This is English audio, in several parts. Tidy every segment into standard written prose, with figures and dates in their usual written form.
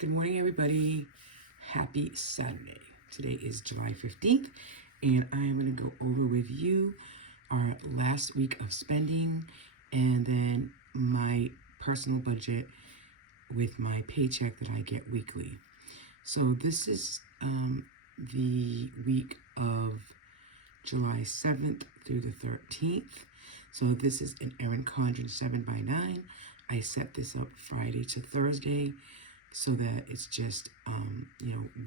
Good morning, everybody. Happy Saturday. Today is July 15th, and I am going to go over with you our last week of spending and then my personal budget with my paycheck that I get weekly. So this is the week of July 7th through the 13th. So this is an Erin Condren 7x9. I set this up Friday to Thursday, so that it's just,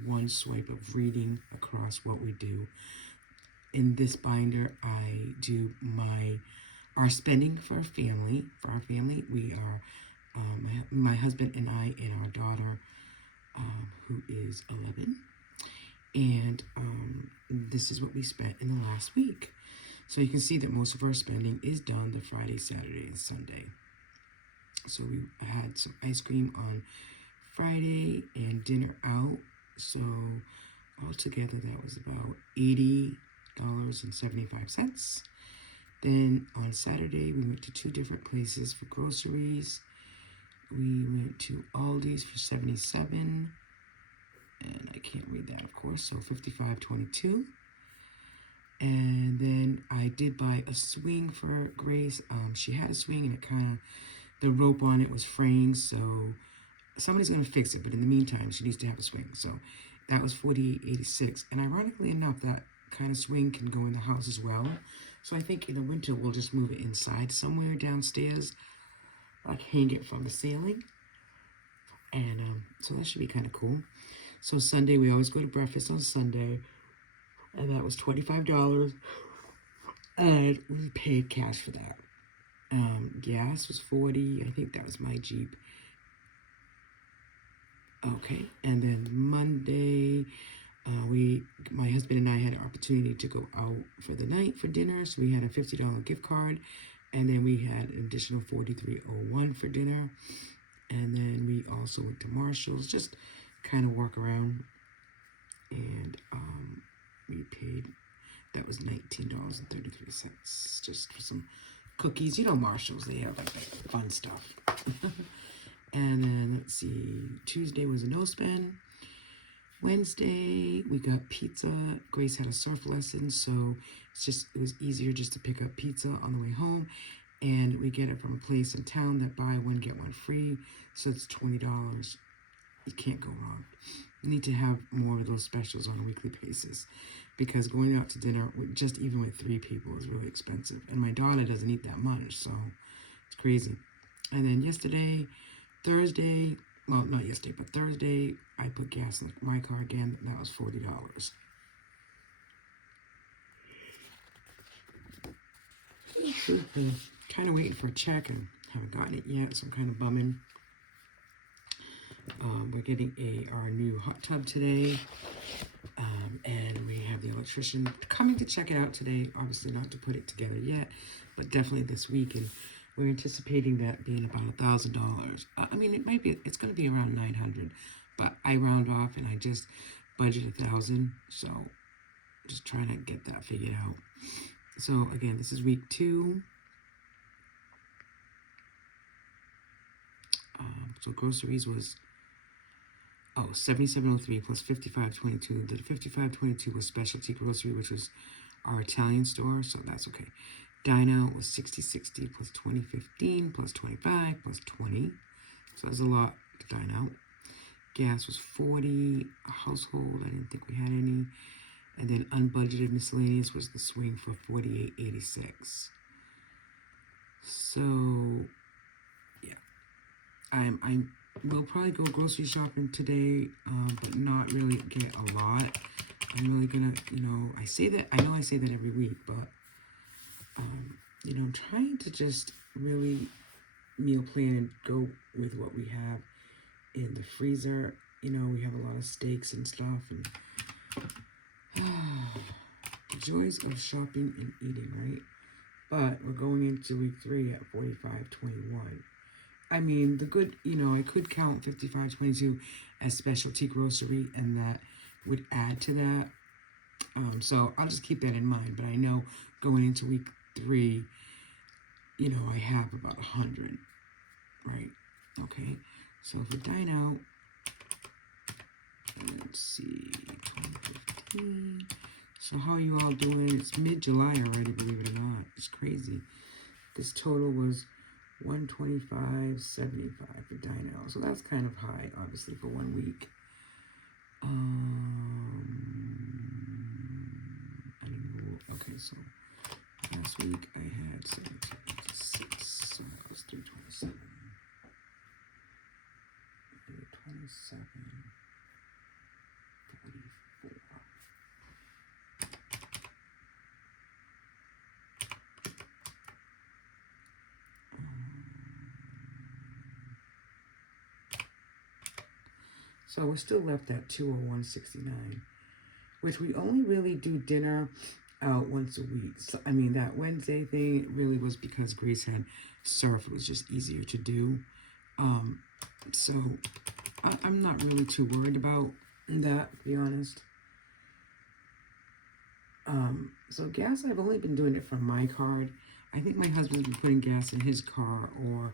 one swipe of reading across what we do. In this binder, I do our spending for our family. For our family, we are, my husband and I and our daughter, who is 11. And this is what we spent in the last week. So you can see that most of our spending is done the Friday, Saturday, and Sunday. So we had some ice cream on Friday and dinner out, so altogether that was about $80.75. Then on Saturday we went to two different places for groceries. We went to Aldi's for $77, and I can't read that, of course, so $55.22. And then I did buy a swing for Grace. She had a swing and it the rope on it was fraying, so somebody's going to fix it, but in the meantime, she needs to have a swing. So that was $48.86. And ironically enough, that kind of swing can go in the house as well. So I think in the winter, we'll just move it inside somewhere downstairs, like hang it from the ceiling. And so that should be kind of cool. So Sunday, we always go to breakfast on Sunday, and that was $25. And we paid cash for that. Gas was $40. I think that was my Jeep. Okay, and then Monday, my husband and I had an opportunity to go out for the night for dinner. So we had a $50 gift card, and then we had an additional $43.01 for dinner. And then we also went to Marshall's, just kind of walk around, and we paid, that was $19.33, just for some cookies. You know, Marshall's, they have like fun stuff. And then, let's see, Tuesday was a no spend. Wednesday, we got pizza. Grace had a surf lesson, so it was easier just to pick up pizza on the way home. And we get it from a place in town that buy one, get one free. So it's $20. You can't go wrong. You need to have more of those specials on a weekly basis, because going out to dinner, just even with 3 people, is really expensive. And my daughter doesn't eat that much, so it's crazy. And then Thursday, well, not yesterday, but Thursday, I put gas in my car again. That was $40. Kind of waiting for a check and haven't gotten it yet, so I'm kind of bumming. We're getting our new hot tub today, and we have the electrician coming to check it out today. Obviously not to put it together yet, but definitely this week. And we're anticipating that being about $1,000. I mean, it's going to be around $900, but I round off and I just budget $1,000. So just trying to get that figured out. So again, this is week 2. So groceries was $77.03 plus $55.22. The $55.22 was specialty grocery, which was our Italian store, so that's okay. Dine out was $60.60 plus $20.15 plus $25 plus $20. So that's a lot to dine out. Gas was $40. Household, I didn't think we had any. And then unbudgeted miscellaneous was the swing for $48.86. So yeah, I will probably go grocery shopping today, but not really get a lot. I'm really gonna, I know I say that every week, but I'm trying to just really meal plan and go with what we have in the freezer. We have a lot of steaks and stuff, and the joys of shopping and eating, right? But we're going into week 3 at $45.21. I mean, I could count $55.22 as specialty grocery, and that would add to that. So I'll just keep that in mind. But I know going into week 3, I have about 100, right? Okay, so if we dine out, Let's see, 2015. So how are you all doing? It's mid-July already, believe it or not. It's crazy. This total was 125.75 for Dino. So that's kind of high, obviously, for 1 week. Okay, so last week I had 1786, so it was 327. 327, 44. So we're still left at 201.69, which we only really do dinner out once a week. So, I mean, that Wednesday thing really was because Grace had surf. It was just easier to do. So I'm not really too worried about that, to be honest. So gas, I've only been doing it from my card. I think my husband's been putting gas in his car, or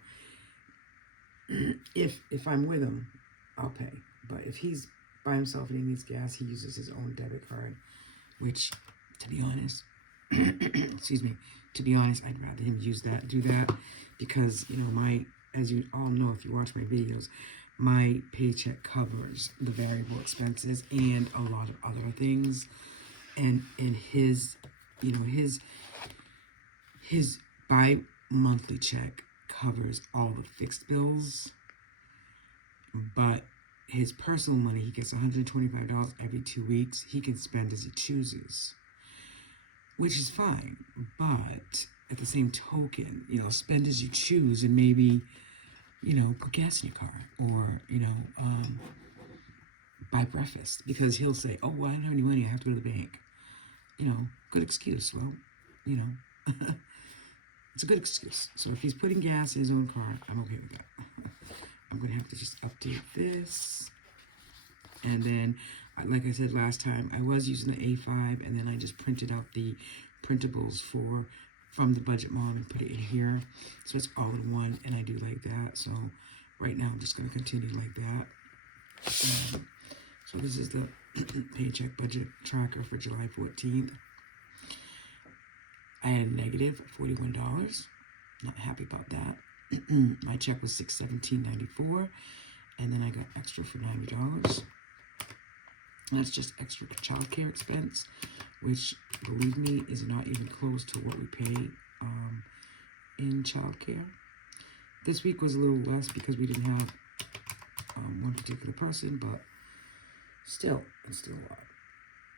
if I'm with him, I'll pay. But if he's by himself and he needs gas, he uses his own debit card, which, to be honest, excuse me, to be honest, I'd rather him do that, because, you know, as you all know, if you watch my videos, my paycheck covers the variable expenses and a lot of other things, and his, you know, his bi-monthly check covers all the fixed bills, but his personal money, he gets $125 every 2 weeks. He can spend as he chooses, which is fine. But at the same token, you know, spend as you choose, and maybe, you know, put gas in your car, or, you know, buy breakfast, because he'll say, oh, well, I don't have any money, I have to go to the bank. You know, good excuse. Well, you know, it's a good excuse. So if he's putting gas in his own car, I'm okay with that. I'm going to have to just update this. And then, like I said last time, I was using the A5, and then I just printed out the printables from the Budget Mom and put it in here. So it's all in one, and I do like that. So right now, I'm just going to continue like that. So this is the paycheck budget tracker for July 14th. I had a negative $41. Not happy about that. My check was $617.94, and then I got extra for $90. That's just extra childcare expense, which, believe me, is not even close to what we pay in childcare. This week was a little less because we didn't have one particular person, but still, it's still a lot.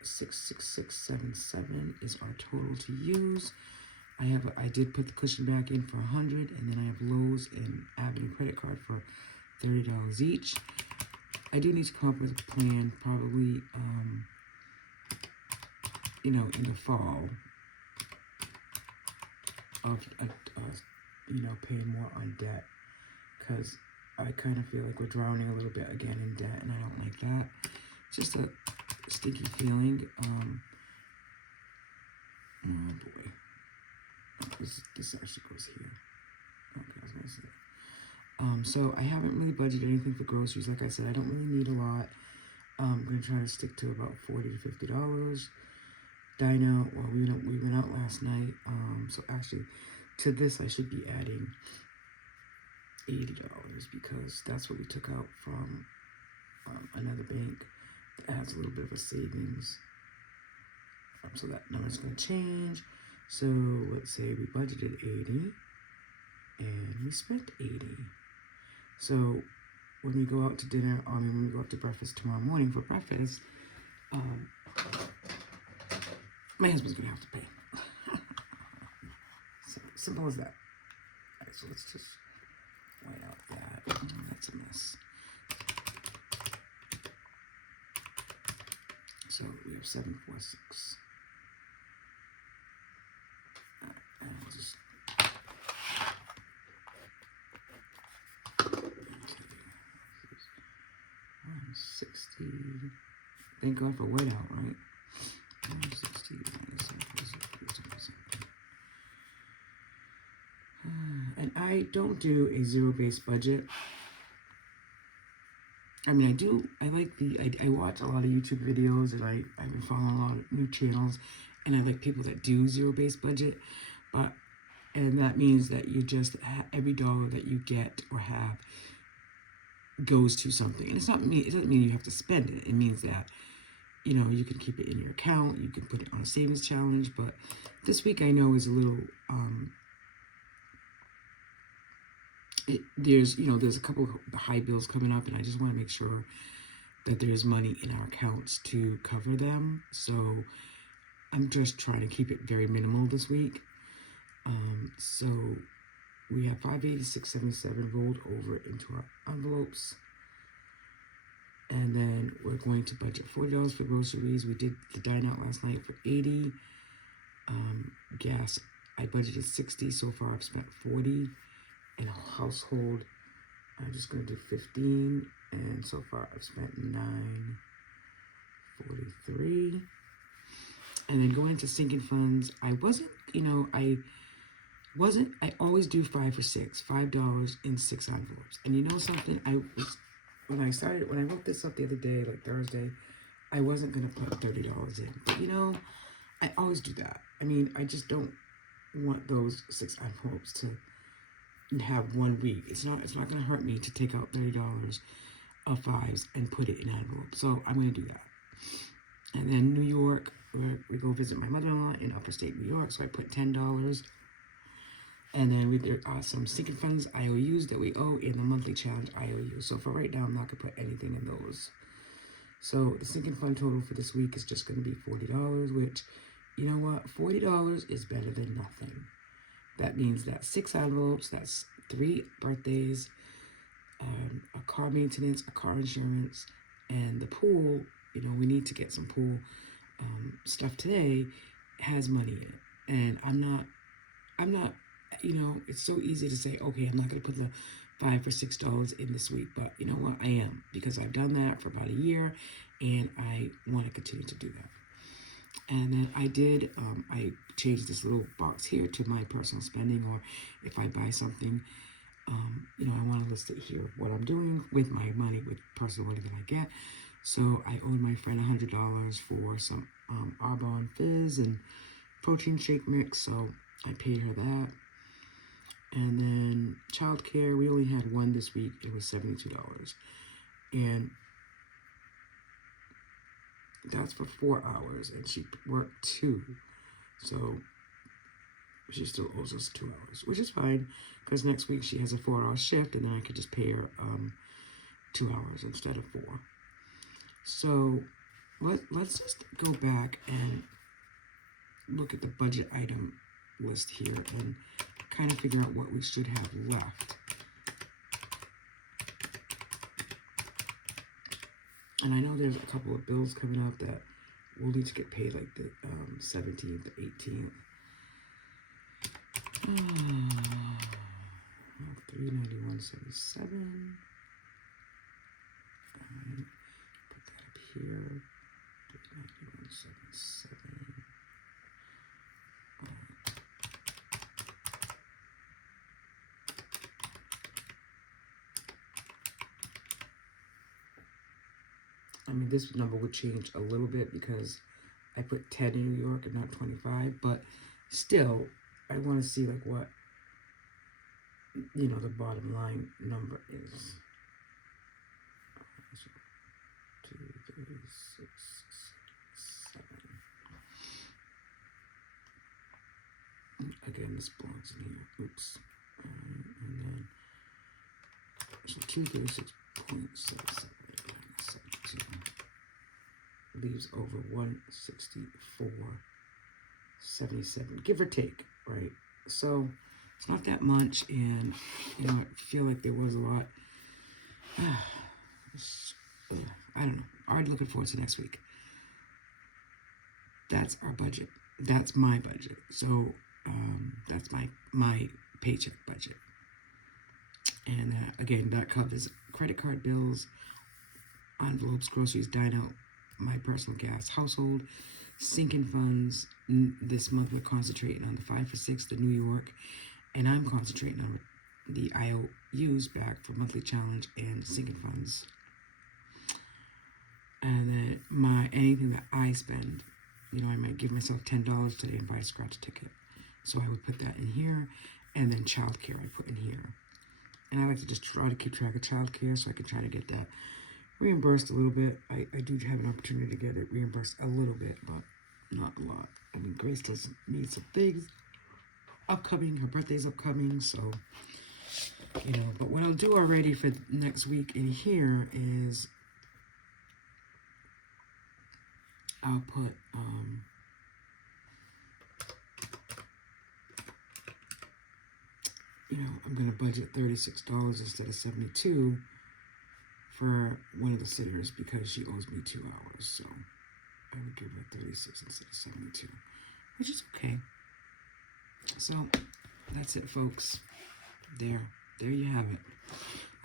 66677 is our total to use. I did put the cushion back in for $100, and then I have Lowe's and Avenue credit card for $30 each. I do need to come up with a plan, probably, you know, in the fall, of you know, paying more on debt, because I kind of feel like we're drowning a little bit again in debt, and I don't like that. It's just a stinky feeling. Oh boy. This actually goes here. Okay, I was gonna say. So I haven't really budgeted anything for groceries. Like I said, I don't really need a lot. I'm gonna try to stick to about $40 to $50. Dino, well, we went out last night. So actually, to this I should be adding $80, because that's what we took out from another bank that has a little bit of a savings. So that number's gonna change. So let's say we budgeted 80 and we spent 80. So when we go out to dinner, when we go out to breakfast tomorrow morning for breakfast, my husband's gonna have to pay. So simple as that. All right, so let's just white out that. Oh, that's a mess. So we have 746. And I'll just 160. Thank God for whiteout, right? 160 minus 7. And I don't do a zero-based budget. I mean, I like I watch a lot of YouTube videos, and I've been following a lot of new channels, and I like people that do zero-based budget, but, and that means that you just, every dollar that you get or have goes to something. And it doesn't mean you have to spend it. It means that, you can keep it in your account, you can put it on a savings challenge, but this week I know is a little, there's a couple of high bills coming up, and I just want to make sure that there's money in our accounts to cover them. So I'm just trying to keep it very minimal this week. So we have $586.77 rolled over into our envelopes. And then we're going to budget $40 for groceries. We did the dine out last night for $80. Gas, I budgeted $60. So far I've spent $40. In a household, I'm just going to do $15. And so far I've spent $9.43. And then going into sinking funds, I always do 5 for $6, $5 in 6 envelopes. And you know something, when I wrote this up the other day, like Thursday, I wasn't going to put $30 in. But I always do that. I mean, I just don't want those 6 envelopes to have 1 week. It's not going to hurt me to take out $30 of 5s and put it in an envelope. So I'm going to do that. And then New York, we go visit my mother-in-law in upstate New York, so I put $10. And then there are some sinking funds IOUs that we owe in the monthly challenge IOU. So for right now, I'm not going to put anything in those. So the sinking fund total for this week is just going to be $40, which, you know what? $40 is better than nothing. That means that 6 envelopes, that's 3 birthdays, a car maintenance, a car insurance, and the pool. We need to get some pool stuff today, has money in it. And I'm not, it's so easy to say, okay, I'm not going to put the $5 for $6 in this week, but you know what? I am, because I've done that for about a year, and I want to continue to do that. And then I changed this little box here to my personal spending, or if I buy something, I want to list it here, what I'm doing with my money, with personal money that I get. So I owed my friend $100 for some Arbonne Fizz and protein shake mix, so I paid her that. And then childcare, we only had one this week. It was $72. And that's for 4 hours, and she worked 2. So she still owes us 2 hours, which is fine, because next week she has a 4-hour shift, and then I could just pay her 2 hours instead of 4. So let's just go back and look at the budget item list here and kind of figure out what we should have left. And I know there's a couple of bills coming up that we'll need to get paid, like the 17th, the 18th. $391.77. Put that up here. $391.77. I mean, this number would change a little bit because I put 10 in New York and not 25, but still, I want to see like what, the bottom line number is. 2, 3, 6, 7. Again, this belongs in here. Oops. And then, so 236.77. Leaves over 164.77, give or take, right? So it's not that much, and I feel like there was a lot. I don't know. Already looking forward to next week. That's our budget. That's my budget. So that's my paycheck budget. And again, that covers credit card bills, envelopes, groceries, dine out, my personal gas, household, sinking funds. This month we're concentrating on the 5 for 6, the New York, and I'm concentrating on the IOUs back for monthly challenge and sinking funds. And then anything that I spend, I might give myself $10 today and buy a scratch ticket. So I would put that in here, and then childcare I put in here. And I like to just try to keep track of childcare so I can try to get that reimbursed a little bit. I do have an opportunity to get it reimbursed a little bit, but not a lot. I mean, Grace does need some things upcoming. Her birthday's upcoming, so, But what I'll do already for next week in here is I'll put, I'm going to budget $36 instead of $72 for one of the sitters because she owes me 2 hours. So I would give her 36 instead of 72, which is okay. So that's it, folks. There you have it.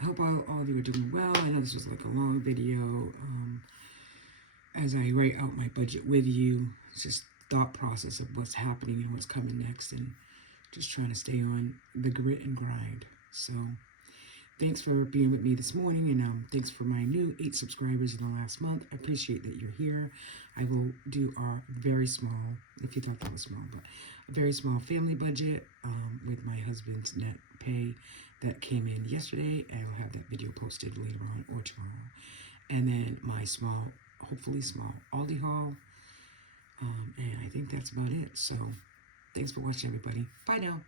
I hope all of you are doing well. I know this was like a long video. As I write out my budget with you, it's just thought process of what's happening and what's coming next, and just trying to stay on the grit and grind. So thanks for being with me this morning, and thanks for my new 8 subscribers in the last month. I appreciate that you're here. I will do our very small, if you thought that was small, but a very small family budget with my husband's net pay that came in yesterday, and I'll have that video posted later on or tomorrow. And then my small, hopefully small Aldi haul, and I think that's about it. So thanks for watching, everybody. Bye now.